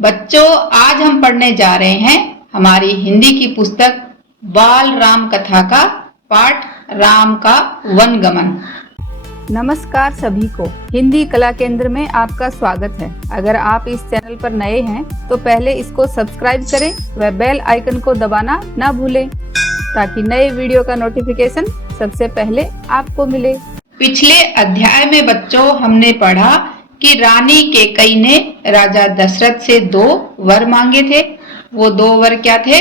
बच्चों, आज हम पढ़ने जा रहे हैं हमारी हिंदी की पुस्तक बाल राम कथा का पाठ राम का वनगमन। नमस्कार सभी को, हिंदी कला केंद्र में आपका स्वागत है। अगर आप इस चैनल पर नए हैं तो पहले इसको सब्सक्राइब करें व बेल आइकन को दबाना ना भूलें ताकि नए वीडियो का नोटिफिकेशन सबसे पहले आपको मिले। पिछले अध्याय में बच्चों हमने पढ़ा कि रानी कैकेयी ने राजा दशरथ से 2 वर मांगे थे। वो 2 वर क्या थे?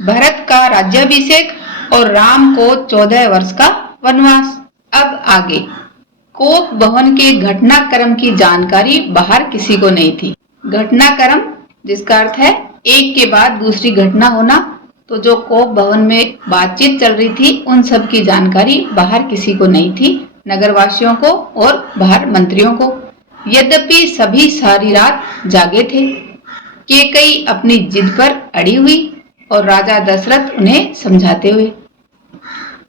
भरत का राज्याभिषेक और राम को 14 वर्ष का वनवास। अब आगे, कोप भवन के घटनाक्रम की जानकारी बाहर किसी को नहीं थी। घटनाक्रम जिसका अर्थ है एक के बाद दूसरी घटना होना, तो जो कोप भवन में बातचीत चल रही थी उन सब की जानकारी बाहर किसी को नहीं थी, नगरवासियों को और बाहर मंत्रियों को। यद्यपि सभी सारी रात जागे थे। कैकेयी अपनी जिद पर अड़ी हुई और राजा दशरथ उन्हें समझाते हुए,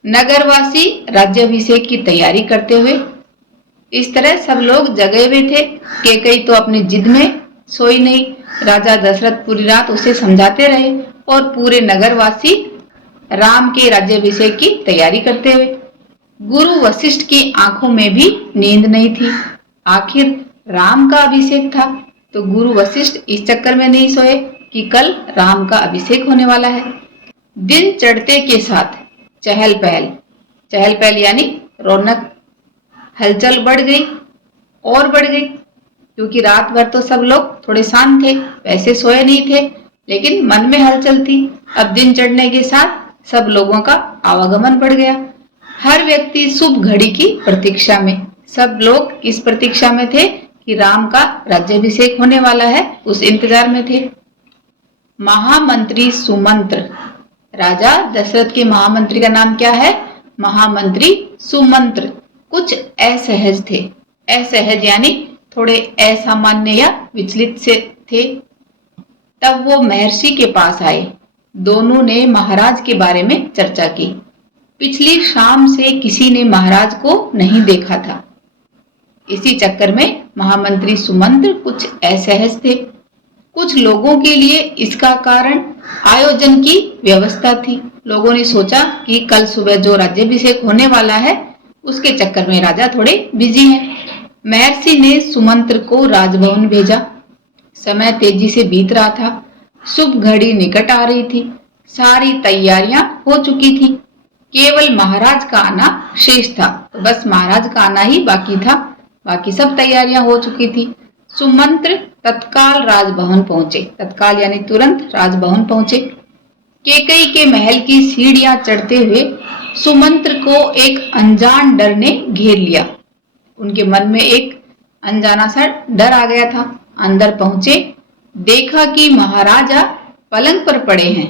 नगरवासी राज्याभिषेक की तैयारी करते हुए। इस तरह सब लोग जगे हुए थे। कैकेयी तो अपनी जिद में सोई नहीं। राजा दशरथ पूरी रात उसे समझाते रहे और पूरे नगरवासी राम के राज्याभिषेक की तैयारी करते हुए। गुरु वशिष्ठ की आंखों में भी नींद नहीं थी। आखिर राम का अभिषेक था, तो गुरु वशिष्ठ इस चक्कर में नहीं सोए कि कल राम का अभिषेक होने वाला है। दिन चढ़ते के साथ चहल पहल यानी रौनक, हलचल बढ़ गई और बढ़ गई, क्योंकि रात भर तो सब लोग थोड़े शांत थे, वैसे सोए नहीं थे, लेकिन मन में हलचल थी। अब दिन चढ़ने के साथ सब लोगों का आवागमन बढ़ गया। हर व्यक्ति शुभ घड़ी की प्रतीक्षा में। सब लोग किस प्रतीक्षा में थे? कि राम का राज्याभिषेक होने वाला है, उस इंतजार में थे। महामंत्री सुमंत्र, राजा दशरथ के महामंत्री का नाम क्या है? महामंत्री सुमंत्र, कुछ असहज थे। असहज यानी थोड़े असामान्य या विचलित से थे। तब वो महर्षि के पास आए। दोनों ने महाराज के बारे में चर्चा की। पिछली शाम से किसी ने महाराज को नहीं देखा था। इसी चक्कर में महामंत्री सुमंत्र कुछ असहज थे। कुछ लोगों के लिए इसका कारण आयोजन की व्यवस्था थी। लोगों ने सोचा कि कल सुबह जो राज्याभिषेक होने वाला है उसके चक्कर में राजा थोड़े बिजी हैं। महर्षि ने सुमंत्र को राजभवन भेजा। समय तेजी से बीत रहा था। शुभ घड़ी निकट आ रही थी। सारी तैयारियां हो चुकी थी। केवल महाराज का आना शेष था। तो बस महाराज का आना ही बाकी था। बाकी सब तैयारियां हो चुकी थी। सुमंत्र तत्काल राजभवन पहुंचे। तत्काल यानी तुरंत राजभवन पहुंचे। कैकेयी के महल की सीढ़ियां चढ़ते हुए सुमंत्र को एक अनजान डर ने घेर लिया। उनके मन में एक अनजाना सा डर आ गया था। अंदर पहुंचे, देखा कि महाराजा पलंग पर पड़े हैं,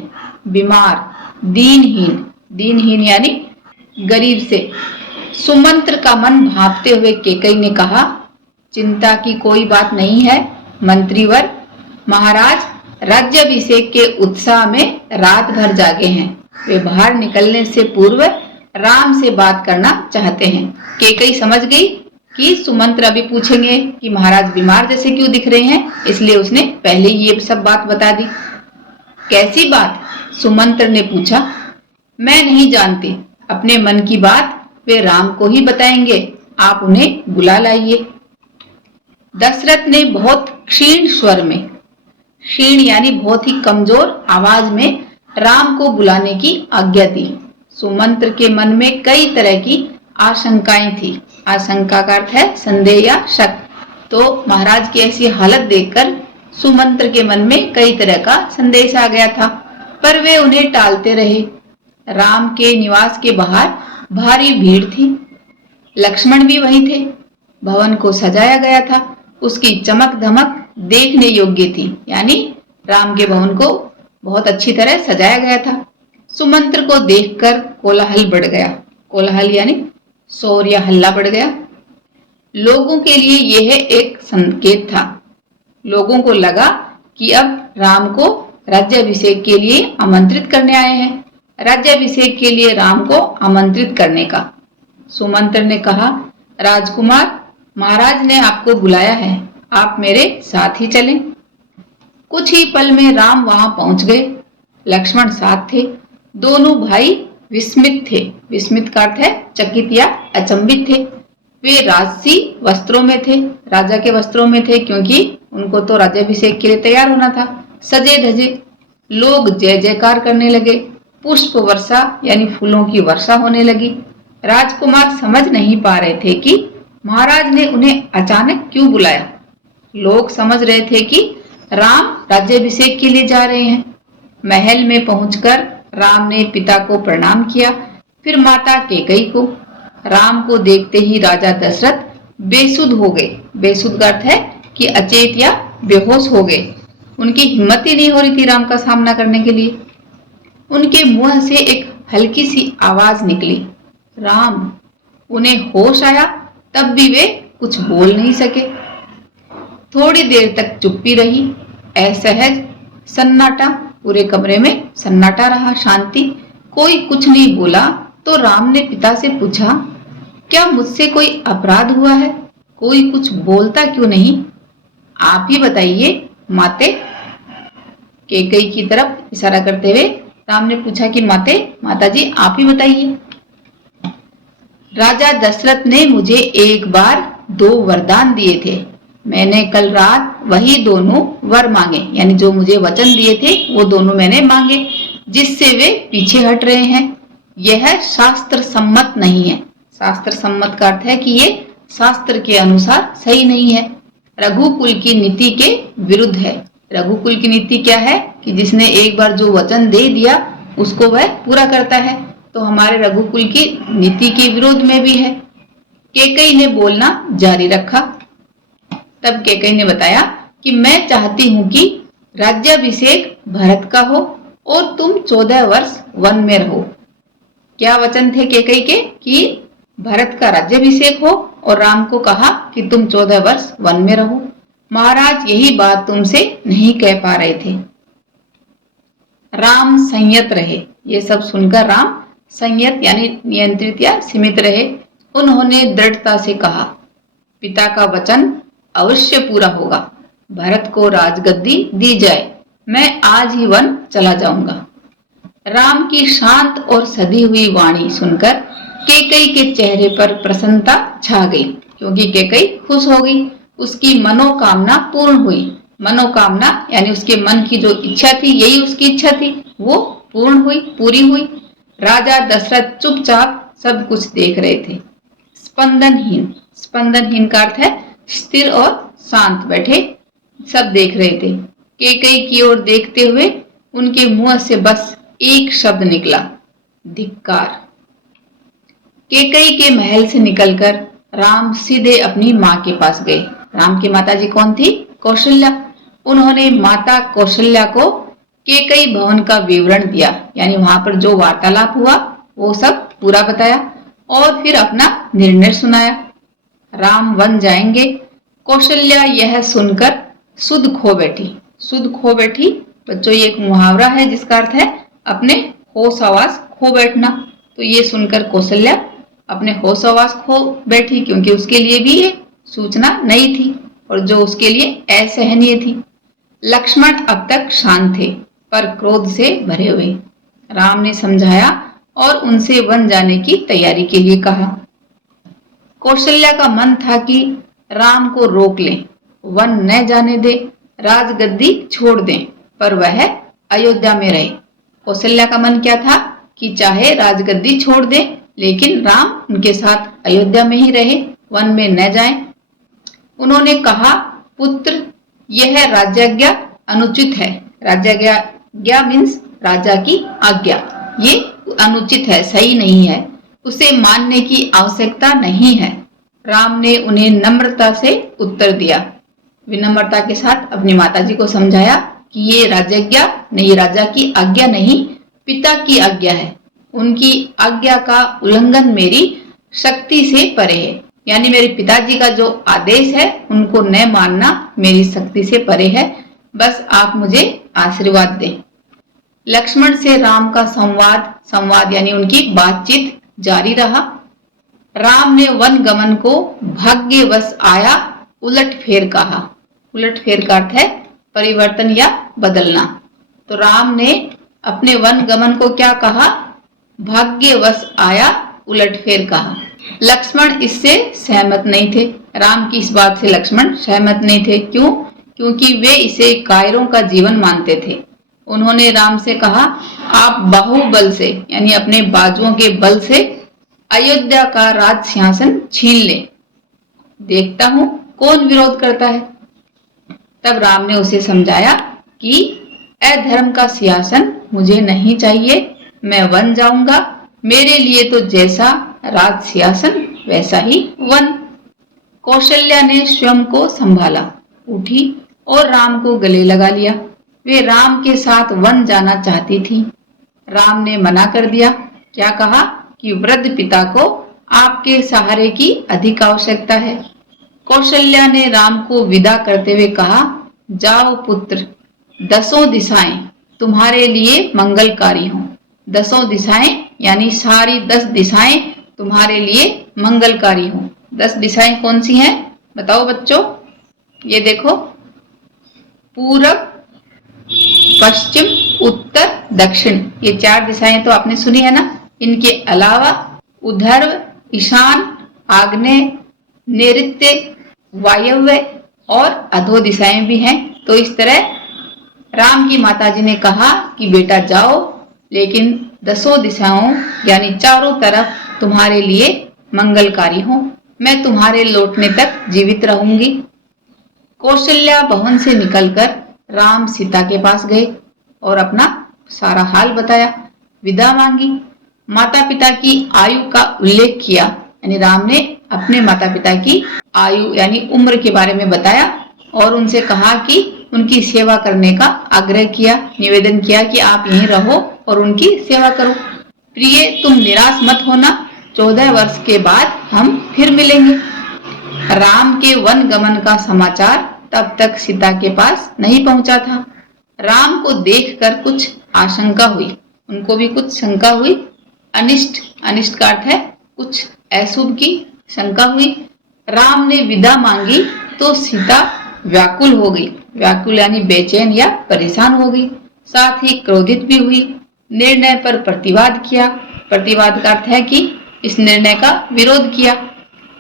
बीमार, दीनहीन यानी गरीब से। सुमंत्र का मन भांपते हुए कैकेयी ने कहा, चिंता की कोई बात नहीं है मंत्रीवर। महाराज राज्याभिषेक के उत्साह में रात भर जागे हैं। वे बाहर निकलने से पूर्व राम से बात करना चाहते हैं। कैकेयी समझ गई कि सुमंत्र अभी पूछेंगे कि महाराज बीमार जैसे क्यों दिख रहे हैं, इसलिए उसने पहले ये सब बात बता दी। कैसी बात? सुमंत्र ने पूछा। मैं नहीं जानती, अपने मन की बात वे राम को ही बताएंगे। आप उन्हें बुला लाइए। दशरथ ने बहुत क्षीण स्वर में, क्षीण यानी बहुत ही कमजोर आवाज में राम को बुलाने की आज्ञा दी। सुमंत्र के मन में कई तरह की आशंकाएं थी। आशंका का अर्थ है संदेह या शक। तो महाराज की ऐसी हालत देखकर सुमंत्र के मन में कई तरह का संदेश आ गया था, पर वे उन्हें टालते रहे। राम के निवास के बाहर भारी भीड़ थी। लक्ष्मण भी वहीं थे। भवन को सजाया गया था। उसकी चमक धमक देखने योग्य थी, यानी राम के भवन को बहुत अच्छी तरह सजाया गया था। सुमंत्र को देखकर कोलाहल बढ़ गया। कोलाहल यानी शोर या हल्ला बढ़ गया। लोगों के लिए यह एक संकेत था। लोगों को लगा कि अब राम को राज्याभिषेक के लिए आमंत्रित करने आए हैं। राज्याभिषेक के लिए राम को आमंत्रित करने का। सुमंत्र ने कहा, राजकुमार, महाराज ने आपको बुलाया है, आप मेरे साथ ही चलें। कुछ ही पल में राम वहां पहुंच गए। लक्ष्मण साथ थे। दोनों भाई विस्मित थे। विस्मित का अर्थ है चकित या अचंभित थे। वे राजसी वस्त्रों में थे, राजा के वस्त्रों में थे, क्योंकि उनको तो राज्याभिषेक के लिए तैयार होना था। सजे धजे लोग जय जयकार करने लगे। पुष्प वर्षा यानी फूलों की वर्षा होने लगी। राजकुमार समझ नहीं पा रहे थे कि महाराज ने उन्हें अचानक क्यों बुलाया। लोग समझ रहे थे कि राम राज्याभिषेक के लिए जा रहे हैं। महल में पहुंचकर राम ने पिता को प्रणाम किया, फिर माता कैकेयी को। राम को देखते ही राजा दशरथ बेसुध हो गए। बेसुध का अर्थ है कि अचेत या बेहोश हो गए। उनकी हिम्मत ही नहीं हो रही थी राम का सामना करने के लिए। उनके मुंह से एक हल्की सी आवाज निकली, राम। उन्हें होश आया, तब भी वे कुछ बोल नहीं सके। थोड़ी देर तक चुप्पी रही, असहज सन्नाटा। पूरे कमरे में सन्नाटा रहा, शांति। कोई कुछ नहीं बोला तो राम ने पिता से पूछा, क्या मुझसे कोई अपराध हुआ है? कोई कुछ बोलता क्यों नहीं? आप ही बताइए माते। कैकेयी की तरफ इशारा करते हुए राम ने पूछा कि माताजी आप ही बताइए। राजा दशरथ ने मुझे एक बार 2 वरदान दिए थे। मैंने कल रात वही दोनों वर मांगे, यानी जो मुझे वचन दिए थे वो दोनों मैंने मांगे, जिससे वे पीछे हट रहे हैं। यह शास्त्र सम्मत नहीं है। शास्त्र सम्मत का अर्थ है कि ये शास्त्र के अनुसार सही नहीं है, रघुकुल की नीति के विरुद्ध है। रघुकुल की नीति क्या है कि जिसने एक बार जो वचन दे दिया उसको वह पूरा करता है, तो हमारे रघुकुल की नीति के विरोध में भी है। कैकेयी ने बोलना जारी रखा। तब कैकेयी ने बताया कि मैं चाहती हूं कि राज्याभिषेक भरत का हो और तुम 14 वर्ष वन में रहो। क्या वचन थे कैकेयी के कि भरत का राज्याभिषेक हो, और राम को कहा कि तुम 14 वर्ष वन में रहो। महाराज यही बात तुमसे नहीं कह पा रहे थे। राम संयत रहे। ये सब सुनकर राम संयत यानी नियंत्रित या सीमित रहे। उन्होंने दृढ़ता से कहा, पिता का वचन अवश्य पूरा होगा। भरत को राजगद्दी दी जाए। मैं आज ही वन चला जाऊंगा। राम की शांत और सधी हुई वाणी सुनकर कैकेयी के चेहरे पर प्रसन्नता छा गई, क्योंकि कैकेयी खुश हो गई। उसकी मनोकामना पूर्ण हुई। मनोकामना यानी उसके मन की जो इच्छा थी, यही उसकी इच्छा थी, वो पूर्ण हुई, पूरी हुई। राजा दशरथ चुपचाप सब कुछ देख रहे थे। स्पंदनहीन। स्पंदनहीन का अर्थ है स्थिर और शांत बैठे सब देख रहे थे। कैकेयी की ओर देखते हुए उनके मुंह से बस एक शब्द निकला, धिक्कार। कैकेयी के महल से निकलकर राम सीधे अपनी माँ के पास गए। राम की माताजी कौन थी? कौशल्या। उन्होंने माता कौशल्या को कैकेयी भवन का विवरण दिया, यानी वहां पर जो वार्तालाप हुआ वो सब पूरा बताया और फिर अपना निर्णय सुनाया। राम वन जाएंगे। कौशल्या यह सुनकर सुध खो बैठी। सुध खो बैठी बच्चों, ये एक मुहावरा है जिसका अर्थ है अपने होश आवास खो बैठना। तो ये सुनकर कौशल्या अपने होश आवास खो बैठी, क्योंकि उसके लिए भी ये सूचना नई थी और जो उसके लिए असहनीय थी। लक्ष्मण अब तक शांत थे पर क्रोध से भरे हुए। राम ने समझाया और उनसे वन जाने की तैयारी के लिए कहा। कौशल्या का मन था कि राम को रोक लें, वन न जाने दे, राजगद्दी छोड़ दें, पर वह अयोध्या में रहे। कौशल्या का मन क्या था कि चाहे राजगद्दी छोड़ दे, लेकिन राम उनके साथ अयोध्या में ही रहे, वन में न जाएं। उन्होंने कहा, पुत्र, यह राज्याज्ञा अनुचित है। राज्याज्ञा मीन्स राजा की आज्ञा। ये अनुचित है, सही नहीं है, उसे मानने की आवश्यकता नहीं है। राम ने उन्हें नम्रता से उत्तर दिया। विनम्रता के साथ अपनी माताजी को समझाया कि ये राज्याज्ञा नहीं, राजा की आज्ञा नहीं, पिता की आज्ञा है। उनकी आज्ञा का उल्लंघन मेरी शक्ति से परे है, यानी मेरे पिताजी का जो आदेश है उनको न मानना मेरी शक्ति से परे है। बस आप मुझे आशीर्वाद दें। लक्ष्मण से राम का संवाद यानी उनकी बातचीत जारी रहा। राम ने वन गमन को भाग्यवश आया उलट फेर कहा। उलट फेर का अर्थ है परिवर्तन या बदलना। तो राम ने अपने वन गमन को क्या कहा? भाग्यवश आया, उलटफेर कहा। लक्ष्मण इससे सहमत नहीं थे। राम की इस बात से लक्ष्मण सहमत नहीं थे। क्यों? क्योंकि वे इसे कायरों का जीवन मानते थे। उन्होंने राम से कहा, आप बाहुबल से यानी अपने बाजुओं के बल से अयोध्या का राज सिंहासन छीन लें, देखता हूं कौन विरोध करता है। तब राम ने उसे समझाया कि अधर्म का सिंहासन मुझे नहीं चाहिए, मैं वन जाऊंगा। मेरे लिए तो जैसा राज सिंहासन वैसा ही वन। कौशल्या ने स्वयं को संभाला, उठी और राम को गले लगा लिया। वे राम के साथ वन जाना चाहती थी। राम ने मना कर दिया। क्या कहा? कि वृद्ध पिता को आपके सहारे की अधिक आवश्यकता है। कौशल्या ने राम को विदा करते हुए कहा, जाओ पुत्र, 10 दिशाएं तुम्हारे लिए मंगलकारी हों। 10 दिशाएं यानी सारी 10 दिशाएं तुम्हारे लिए मंगलकारी हों। 10 दिशाएं कौन सी हैं? बताओ बच्चों। ये देखो, पूरब, पश्चिम, उत्तर, दक्षिण, ये 4 दिशाएं तो आपने सुनी है ना। इनके अलावा उधर्व, ईशान, आग्नेय, नैऋत्य, वायव्य और अधो दिशाएं भी हैं। तो इस तरह राम की माताजी ने कहा कि बेटा जाओ, लेकिन 10 दिशाओं यानी चारों तरफ तुम्हारे लिए मंगलकारी हो। मैं तुम्हारे लौटने तक जीवित रहूंगी। कौशल्या भवन से निकलकर राम सीता के पास गए और अपना सारा हाल बताया, विदा मांगी। माता पिता की आयु का उल्लेख किया, यानी राम ने अपने माता पिता की आयु यानी उम्र के बारे में बताया और उनसे कहा कि उनकी सेवा करने का आग्रह किया, निवेदन किया कि आप यहीं रहो और उनकी सेवा करो। प्रिय, तुम निराश मत होना, 14 वर्ष के बाद हम फिर मिलेंगे। राम के वन गमन का समाचार तब तक सीता के पास नहीं पहुंचा था। राम को देखकर कुछ आशंका हुई, उनको भी कुछ शंका हुई। अनिष्ट, अनिष्ट का अर्थ है कुछ अशुभ की शंका हुई। राम ने विदा मांगी तो सीता व्याकुल हो गई। व्याकुल यानी बेचैन या परेशान हो गई, साथ ही क्रोधित भी हुई। निर्णय पर प्रतिवाद किया। प्रतिवाद का अर्थ है कि इस निर्णय का विरोध किया।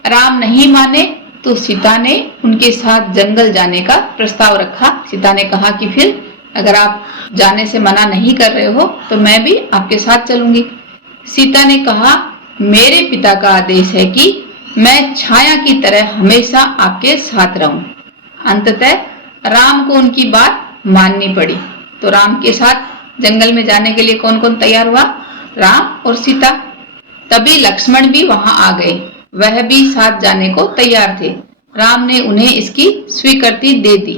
राम नहीं माने तो सीता ने उनके साथ जंगल जाने का प्रस्ताव रखा। सीता ने कहा कि फिर अगर आप जाने से मना नहीं कर रहे हो तो मैं भी आपके साथ चलूंगी। सीता ने कहा, मेरे पिता का आदेश है कि मैं छाया की तरह हमेशा आपके साथ रहूं। अंततः राम को उनकी बात माननी पड़ी। तो राम के साथ जंगल में जाने के लिए कौन कौन तैयार हुआ? राम और सीता। तभी लक्ष्मण भी वहां आ गए, वह भी साथ जाने को तैयार थे। राम ने उन्हें इसकी स्वीकृति दे दी।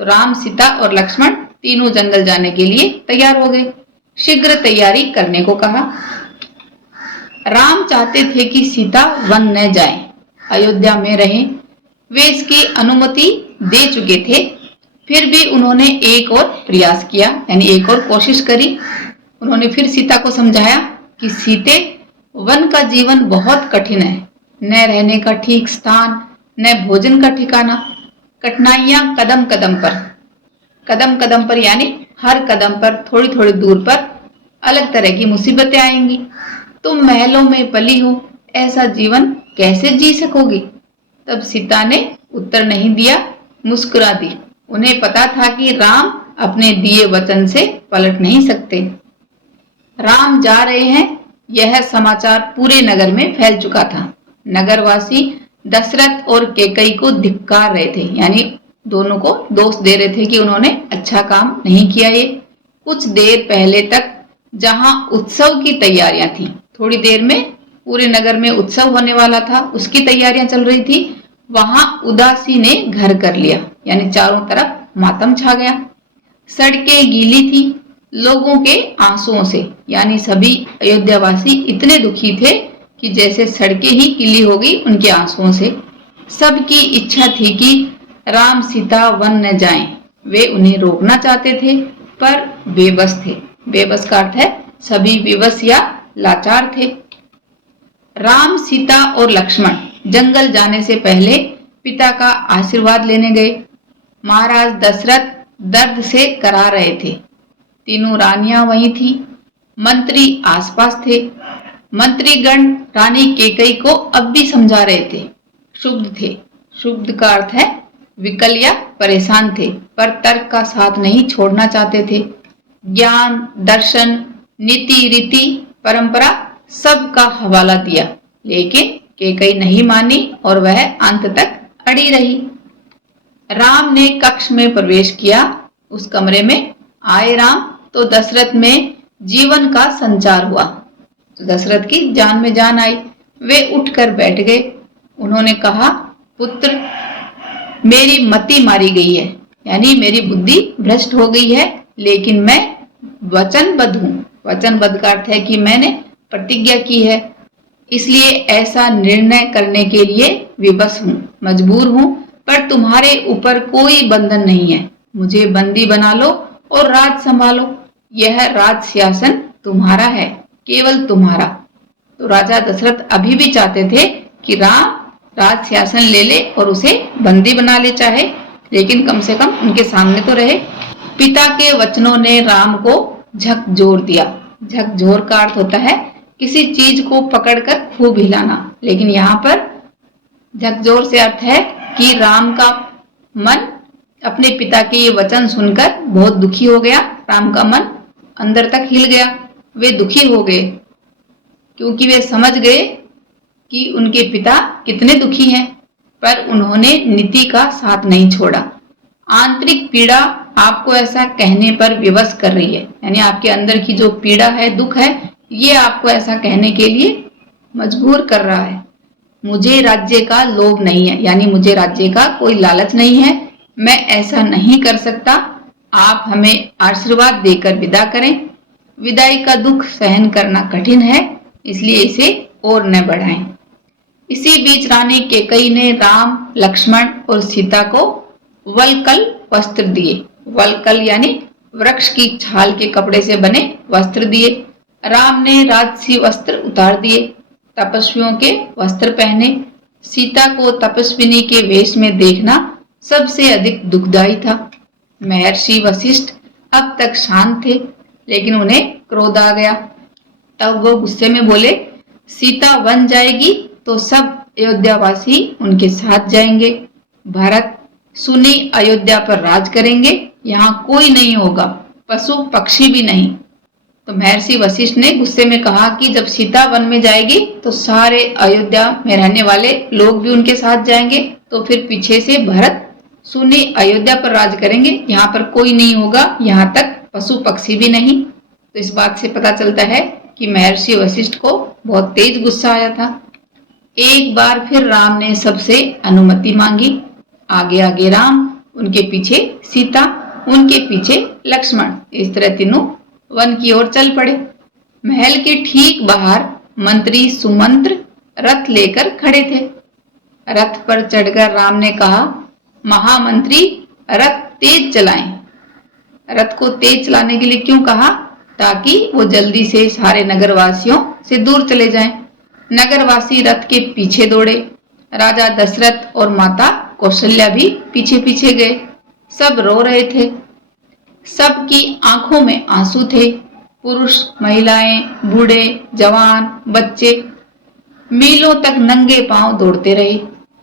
तो राम, सीता और लक्ष्मण तीनों जंगल जाने के लिए तैयार हो गए। शीघ्र तैयारी करने को कहा। राम चाहते थे कि सीता वन न जाए, अयोध्या में रहें। वे इसकी अनुमति दे चुके थे, फिर भी उन्होंने एक और प्रयास किया, यानी एक और कोशिश करी। उन्होंने फिर सीता को समझाया कि सीते, वन का जीवन बहुत कठिन है, न रहने का ठीक स्थान, न भोजन का ठिकाना, कठिनाइयां कदम कदम पर यानी हर कदम पर थोड़ी थोड़ी दूर पर अलग तरह की मुसीबतें आएंगी। तुम महलों में पली हो, ऐसा जीवन कैसे जी सकोगी? तब सीता ने उत्तर नहीं दिया, मुस्कुरा दी। उन्हें पता था कि राम अपने दिए वचन से पलट नहीं सकते। राम जा रहे हैं, यह समाचार पूरे नगर में फैल चुका था। नगरवासी दशरथ और कैकेयी को धिक्कार रहे थे, यानी दोनों को दोष दे रहे थे कि उन्होंने अच्छा काम नहीं किया। ये कुछ देर पहले तक जहां उत्सव की तैयारियां थी, थोड़ी देर में पूरे नगर में उत्सव होने वाला था, उसकी तैयारियां चल रही थी, वहां उदासी ने घर कर लिया, यानी चारों तरफ मातम छा गया। सड़कें गीली थी लोगों के आंसुओं से, यानी सभी अयोध्यावासी इतने दुखी थे कि जैसे सड़कें ही गीली हो गई उनके आंसुओं से। सबकी इच्छा थी कि राम सीता वन न जाएं। वे उन्हें रोकना चाहते थे पर बेबस थे। बेबस का अर्थ है सभी विवश या लाचार थे। राम, सीता और लक्ष्मण जंगल जाने से पहले पिता का आशीर्वाद लेने गए। महाराज दशरथ दर्द से करा रहे थे। तीनों रानियां वहीं थी, मंत्री आसपास थे। मंत्रीगण रानी कैकेयी को अब भी समझा रहे थे। क्षुब्ध थे। क्षुब्ध का अर्थ है विकल या परेशान थे, पर तर्क का साथ नहीं छोड़ना चाहते थे। ज्ञान, दर्शन, नीति, रीति, परंपरा सबका हवाला दिया, लेकिन कैकेयी नहीं मानी और वह अंत तक अड़ी रही। राम ने कक्ष में प्रवेश किया। उस कमरे में आए राम तो दशरथ में जीवन का संचार हुआ। तो दशरथ की जान में जान आई। वे उठकर बैठ गए। उन्होंने कहा, पुत्र, मेरी मति मारी गई है, यानी मेरी बुद्धि भ्रष्ट हो गई है, लेकिन मैं वचनबद्ध हूँ। वचनबद्ध का अर्थ है कि मैंने प्रतिज्ञा की है, इसलिए ऐसा निर्णय करने के लिए विवश हूँ, मजबूर हूँ, पर तुम्हारे ऊपर कोई बंधन नहीं है। मुझे बंदी बना लो और राज संभालो। यह राज सिंहासन तुम्हारा है, केवल तुम्हारा। तो राजा दशरथ अभी भी चाहते थे कि राम राज सिंहासन ले ले और उसे बंदी बना ले चाहे, लेकिन कम से कम उनके सामने तो रहे। पिता के वचनों ने राम को झकझोर दिया। झकझोर का अर्थ होता है किसी चीज को पकड़कर खूब हिलाना, लेकिन यहाँ पर झकझोर से अर्थ है कि राम का मन अपने पिता के ये वचन सुनकर बहुत दुखी हो गया। राम का मन अंदर तक हिल गया। वे दुखी हो गए क्योंकि वे समझ गए कि उनके पिता कितने दुखी हैं, पर उन्होंने नीति का साथ नहीं छोड़ा। आंतरिक पीड़ा आपको ऐसा कहने पर विवश कर रही है, यानी आपके अंदर की जो पीड़ा है, दुख है, ये आपको ऐसा कहने के लिए मजबूर कर रहा है। मुझे राज्य का लोभ नहीं है, यानी मुझे राज्य का कोई लालच नहीं है, मैं ऐसा नहीं कर सकता। आप हमें आशीर्वाद देकर विदा करें। विदाई का दुख सहन करना कठिन है, इसलिए इसे और न बढ़ाएं। इसी बीच रानी कैकेयी ने राम, लक्ष्मण और सीता को वलकल वस्त्र दिए। वलकल यानी वृक्ष की छाल के कपड़े से बने वस्त्र दिए। राम ने राजसी वस्त्र उतार दिए, तपस्वियों के वस्त्र पहने। सीता को तपस्विनी के वेश में देखना सबसे अधिक दुखदायी था। महर्षि वशिष्ठ अब तक शांत थे, लेकिन उन्हें क्रोध आ गया। तब वो गुस्से में बोले, सीता वन जाएगी तो सब अयोध्यावासी उनके साथ जाएंगे। भरत सुनी अयोध्या पर राज करेंगे, यहाँ कोई नहीं होगा, पशु पक्षी भी नहीं। तो महर्षि वशिष्ठ ने गुस्से में कहा कि जब सीता वन में जाएगी तो सारे अयोध्या में रहने वाले लोग भी उनके साथ जाएंगे, तो फिर पीछे से भरत सुनी अयोध्या पर राज करेंगे, यहाँ पर कोई नहीं होगा, यहाँ तक पशु पक्षी भी नहीं। तो इस बात से पता चलता है कि महर्षि वशिष्ठ को बहुत तेज गुस्सा आया था। एक बार फिर राम ने सबसे अनुमति मांगी। आगे आगे राम, उनके पीछे सीता, उनके पीछे लक्ष्मण, इस तरह तीनों वन की ओर चल पड़े। महल के ठीक बाहर मंत्री सुमंत्र रथ लेकर खड़े थे। रथ पर चढ़कर राम ने कहा, महामंत्री रथ तेज चलाएं। रथ को तेज चलाने के लिए क्यों कहा? ताकि वो जल्दी से सारे नगरवासियों से दूर चले जाएं। नगरवासी रथ के पीछे दौड़े। राजा दशरथ और माता कौशल्या भी पीछे पीछे गए। सब रो रहे थे। सबकी आंखों में आंसू थे। पुरुष, महिलाएं, बूढ़े, जवान, बच्चे मीलों तक नंगे पांव दौड़ते रहे।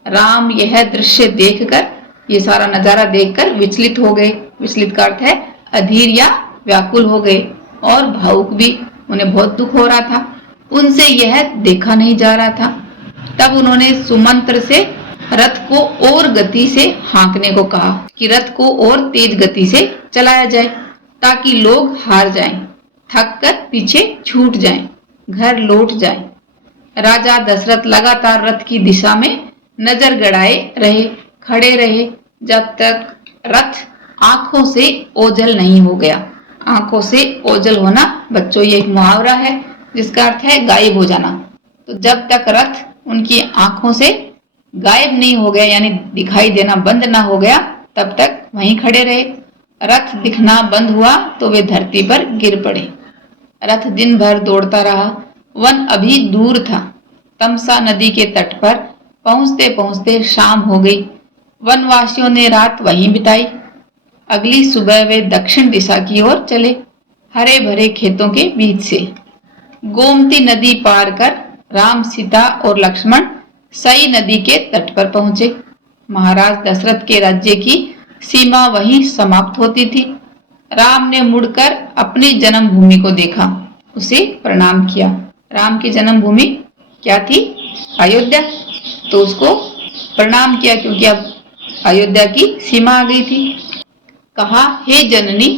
राम यह दृश्य देखकर, ये सारा नजारा देखकर विचलित हो गए। विचलित का अर्थ है अधीर या व्याकुल हो गए, और भावुक भी। उन्हें बहुत दुख हो रहा था, उनसे यह देखा नहीं जा रहा था। तब उन्होंने सुमंत्र से रथ को और गति से हाँकने को कहा कि रथ को और तेज गति से चलाया जाए, ताकि लोग हार जाएं, थक कर पीछे छूट जाएं, घर लौट जाएं। राजा दशरथ लगातार रथ की दिशा में नजर गड़ाए रहे, खड़े रहे, जब तक रथ आंखों से ओझल नहीं हो गया। आंखों से ओझल होना बच्चों, ये एक मुहावरा है जिसका अर्थ है गायब हो जाना। तो जब तक रथ उनकी आंखों से गायब नहीं हो गया, यानी दिखाई देना बंद ना हो गया, तब तक वहीं खड़े रहे। रथ दिखना बंद हुआ तो वे धरती पर गिर पड़े। रथ दिन भर दौड़ता रहा। वन अभी दूर था। तमसा नदी के तट पर पहुंचते पहुंचते शाम हो गई। वनवासियों ने रात वहीं बिताई। अगली सुबह वे दक्षिण दिशा की ओर चले, हरे भरे खेतों के बीच से। गोमती नदी पार कर राम, सीता और लक्ष्मण सई नदी के तट पर पहुंचे। महाराज दशरथ के राज्य की सीमा वहीं समाप्त होती थी। राम ने मुड़कर अपनी जन्मभूमि को देखा, उसे प्रणाम किया। राम की जन्मभूमि क्या थी? अयोध्या। तो उसको प्रणाम किया क्योंकि अब अयोध्या की सीमा आ गई थी। कहा, हे जननी,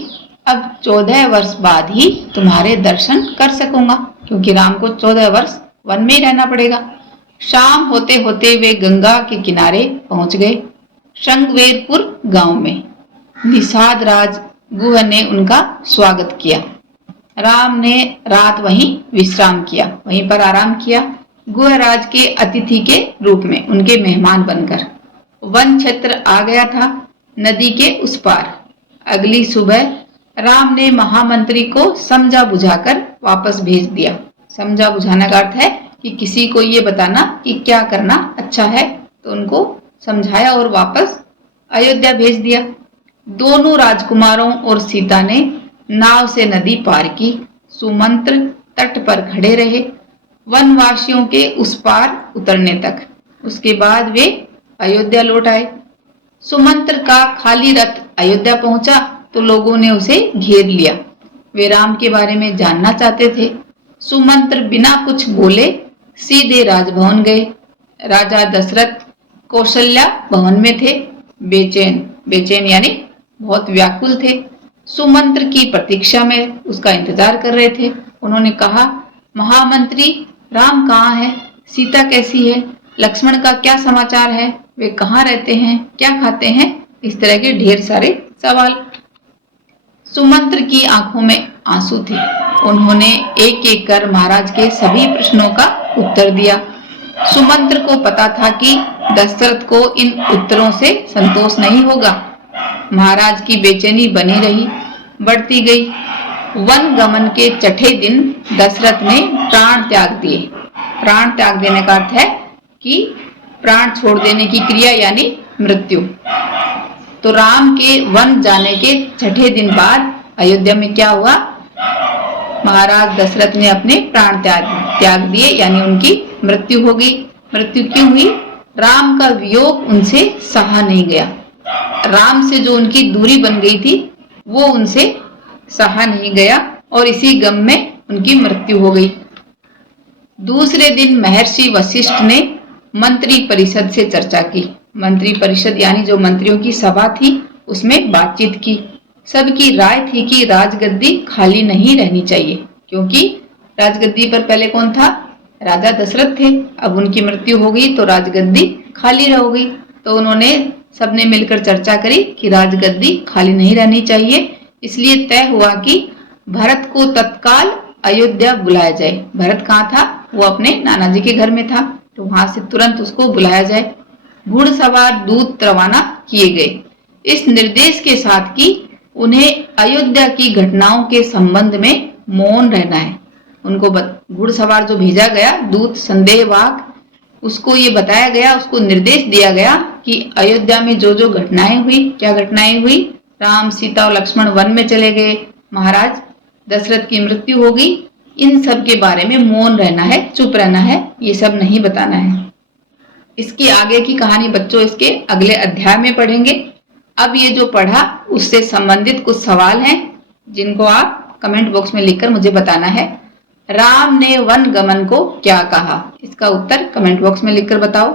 अब 14 वर्ष बाद ही तुम्हारे दर्शन कर सकूंगा, क्योंकि राम को 14 वर्ष वन में ही रहना पड़ेगा। शाम होते होते वे गंगा के किनारे पहुंच गए। शृंगवेरपुर गांव में निषाद राज गुह ने उनका स्वागत किया। राम ने रात वहीं विश्राम किया, वहीं पर आराम किया, गुहराज के अतिथि के रूप में, उनके मेहमान बनकर। वन क्षेत्र आ गया था नदी के उस पार। अगली सुबह राम ने महामंत्री को समझा बुझाकर वापस भेज दिया। समझा बुझाना का अर्थ है कि किसी को ये बताना कि क्या करना अच्छा है, तो उनको समझाया और वापस अयोध्या भेज दिया। दोनों राजकुमारों और सीता ने नाव से नदी पार की। सुमंत्र तट पर खड़े रहे वनवासियों के उस पार उतरने तक। उसके बाद वे अयोध्या लौट आए। सुमंत्र का खाली रथ अयोध्या पहुंचा तो लोगों ने उसे घेर लिया। वे राम के बारे में जानना चाहते थे। सुमंत्र बिना कुछ बोले सीधे राजभवन गए। राजा दशरथ कौशल्या भवन में थे, बेचैन यानी बहुत व्याकुल थे। सुमंत्र की प्रतीक्षा में उसका इंतजार कर रहे थे। उन्होंने कहा, महामंत्री, राम कहाँ है? सीता कैसी है? लक्ष्मण का क्या समाचार है? वे कहाँ रहते हैं? क्या खाते हैं? इस तरह के ढेर सारे सवाल। सुमंत्र की आंखों में आंसू थे। उन्होंने एक एक कर महाराज के सभी प्रश्नों का उत्तर दिया। सुमंत्र को पता था कि दशरथ को इन उत्तरों से संतोष नहीं होगा। महाराज की बेचैनी बनी रही, बढ़ती गई। वन गमन के छठे दिन दशरथ ने प्राण त्याग दिए। प्राण त्याग देने का अर्थ है कि प्राण छोड़ देने की क्रिया यानी मृत्यु। तो राम के वन जाने के छठे दिन बाद अयोध्या में क्या हुआ? महाराज दशरथ ने अपने प्राण त्याग दिए, यानी उनकी मृत्यु हो गई। मृत्यु क्यों हुई? राम का वियोग उनसे सहा नहीं गया। राम से जो उनकी दूरी बन गई थी वो उनसे सहा नहीं गया और इसी गम में उनकी मृत्यु हो गई। दूसरे दिन महर्षि वशिष्ठ ने मंत्री परिषद से चर्चा की। मंत्री परिषद यानी जो मंत्रियों की सभा थी, उसमें बातचीत की। सबकी राय थी कि राजगद्दी खाली नहीं रहनी चाहिए, क्योंकि राजगद्दी पर पहले कौन था? राजा दशरथ थे। अब उनकी मृत्यु हो गई तो राजगद्दी खाली रह गई। तो उन्होंने सबने मिलकर चर्चा करी कि राजगद्दी खाली नहीं रहनी चाहिए। इसलिए तय हुआ कि भरत को तत्काल अयोध्या बुलाया जाए। भरत कहाँ था? वो अपने नाना जी के घर में था, तो वहां से तुरंत उसको बुलाया जाए। घुड़सवार दूत रवाना किए गए इस निर्देश के साथ कि उन्हें अयोध्या की घटनाओं के संबंध में मौन रहना है। उनको घुड़सवार जो भेजा गया दूत संदेहवाहक, उसको ये बताया गया, उसको निर्देश दिया गया कि अयोध्या में जो जो घटनाएं हुई, क्या घटनाएं हुई? राम, सीता और लक्ष्मण वन में चले गए, महाराज दशरथ की मृत्यु हो गई, इन सब के बारे में मौन रहना है, चुप रहना है, ये सब नहीं बताना है। इसकी आगे की कहानी बच्चों इसके अगले अध्याय में पढ़ेंगे। अब ये जो पढ़ा उससे संबंधित कुछ सवाल हैं जिनको आप कमेंट बॉक्स में लिखकर मुझे बताना है। राम ने वन गमन को क्या कहा? इसका उत्तर कमेंट बॉक्स में लिखकर बताओ।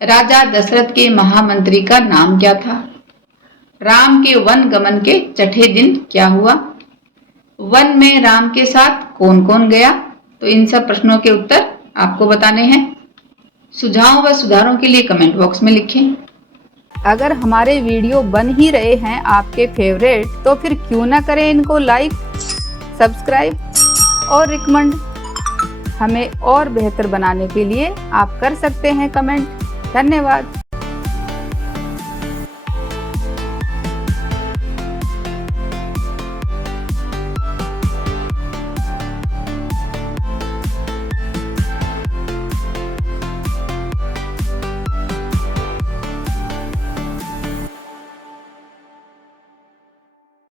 राजा दशरथ के महामंत्री का नाम क्या था? राम के वन गमन के छठे दिन क्या हुआ? वन में राम के साथ कौन कौन गया? तो इन सब प्रश्नों के उत्तर आपको बताने हैं। सुझावों व सुधारों के लिए कमेंट बॉक्स में लिखें। अगर हमारे वीडियो बन ही रहे हैं आपके फेवरेट, तो फिर क्यों ना करें इनको लाइक, सब्सक्राइब और रिकमेंड। हमें और बेहतर बनाने के लिए आप कर सकते हैं कमेंट। धन्यवाद।